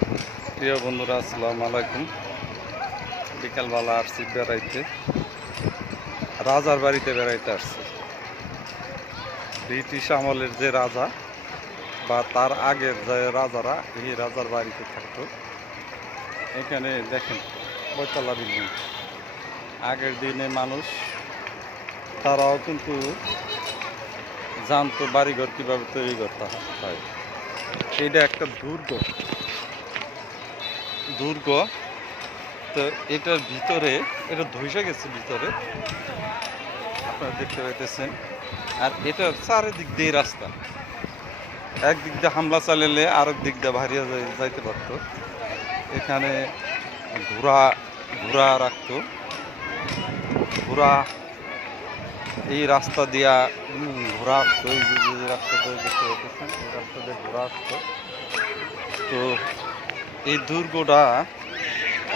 প্রিয় বন্ধুরা, আসসালামু আলাইকুম। বিকালবেলা আসছি বেড়াইতে। রাজার বাড়িতে বেড়াইতে আসছি। ব্রিটিশ আমলের যে রাজা বা তার আগের যে রাজারা, এই রাজার বাড়িতে থাকতো। এখানে দেখেন বৈতলা বিল্ডিং। আগের দিনে মানুষ, তারাও কিন্তু জানতো বাড়িঘর কীভাবে তৈরি করতে হয়। এটা একটা দুর্গ। দুর্গ। তো এটার ভিতরে, এটা ধসে গেছে ভিতরে। আপনারা দেখতে পাইতেছেন। আর এটার চারিদিক দিয়ে রাস্তা। একদিক দিয়ে হামলা চালালে আরেক দিক দিয়ে ভারিয়া যাই- যাইতে পারতো। এখানে ঘোড়া ঘোড়া রাখতো। ঘোড়া, এই রাস্তা দিয়া ঘোড়া আসতো এই রাস্তা দিয়ে দেখতে পাচ্ছেন এই রাস্তা দিয়ে ঘোড়া আসতো। তো এই দুর্গটা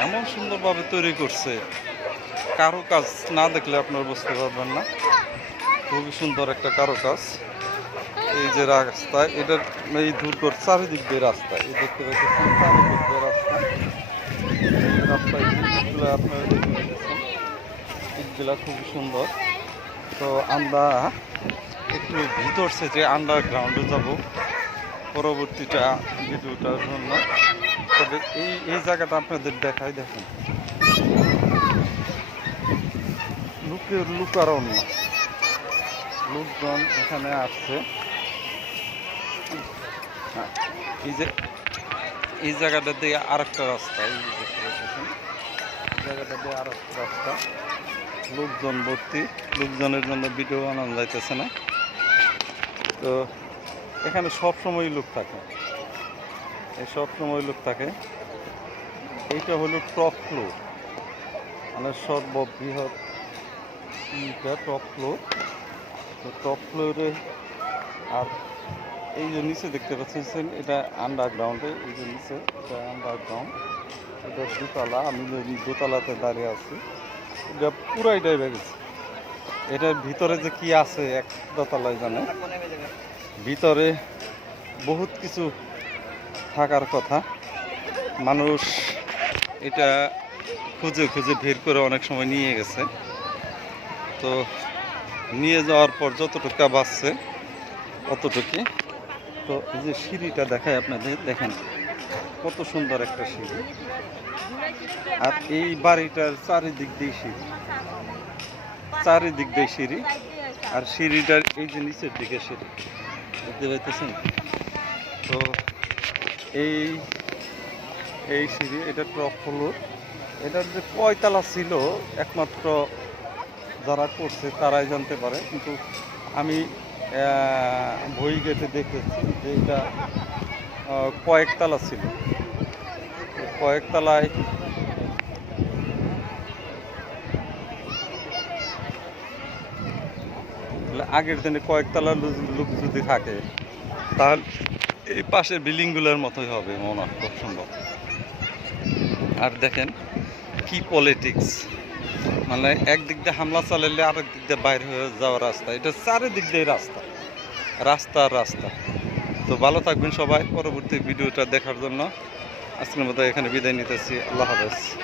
এমন সুন্দরভাবে তৈরি করছে। কারও কাজ না দেখলে আপনারা বুঝতে পারবেন না। খুবই সুন্দর একটা কারও কাজ। এই যে রাস্তা, এটার এই দুর্গর চারিদিক দিয়ে রাস্তা। এই দেখতে পাচ্ছেন, চারিদিক দিয়ে রাস্তা। রাস্তা ইটগুলো আপনারা দেখতে পাচ্ছেন। ইটগুলা খুবই সুন্দর। তো আমরা একটু ভিতর থেকে আন্ডারগ্রাউন্ডে যাব। পরবর্তীটা ভিডিওটার জন্য। এই এই জায়গাটা আপনাদের দেখাই লোকজন এখানে আসছে। হ্যাঁ, এই যে এই জায়গাটা দিয়ে আরেকটা রাস্তা এই জায়গাটা দিয়ে আরেকটা রাস্তা। লোকজন ভর্তি লোকজনের জন্য ভিডিও বানানো যাইতেছে না। তো এখানে সব সময় লোক থাকে। এই সব সময় লোক থাকে। এইটা হলো টপ ফ্লোর। মানে সর্ববৃহৎ ইটা টপ ফ্লোর। তো টপ ফ্লোরে আর এই যে নিচে দেখতে পাচ্ছেন, এটা আন্ডারগ্রাউন্ডে এই যে নিচে, এটা আন্ডারগ্রাউন্ড এটা দোতলা, আমি দোতলাতে দাঁড়িয়ে আছি, এটা পুরাই ডাইবে গেছে এটার ভিতরে যে কি আছে, এক দোতলায় জানে ভিতরে বহুত কিছু থাকার কথা। মানুষ এটা খুঁজে খুঁজে ভিড় করে অনেক সময় নিয়ে গেছে। তো নিয়ে যাওয়ার পর যতটুকু বাঁচছে অতটুকু তো এই যে সিঁড়িটা দেখায় আপনাদের, দেখেন কত সুন্দর একটা সিঁড়ি। আর এই বাড়িটার চারিদিক দিয়ে সিঁড়ি। চারিদিক দিয়ে সিঁড়ি। আর সিঁড়িটার এই যে নিচের দিকে সিঁড়ি। দেখতে পাইতেছেন? তো এই এই সিঁড়ি, এটা টপ ফ্লোর এটার যে কয়তলা ছিল, একমাত্র যারা করছে তারাই জানতে পারে। কিন্তু আমি বই গেটে দেখেছি যে এটা কয়েকতলা ছিল। কয়েকতলায় আগের দিনে কয়েকতলা লোক যদি থাকে, তাহলে এই পাশের বিল্ডিংগুলোর মতোই হবে, মনে হয়, খুব সম্ভব। আর দেখেন, কি পলিটিক্স মানে একদিক দিয়ে হামলা চালালে আরেক দিক দিয়ে বাইর হয়ে যাওয়ার রাস্তা। এটা চারিদিক দিয়ে রাস্তা। রাস্তা রাস্তা। তো ভালো থাকবেন সবাই, পরবর্তী ভিডিওটা দেখার জন্য। আজকের মতো এখানে বিদায় নিতেছি। আল্লাহ হাফেজ।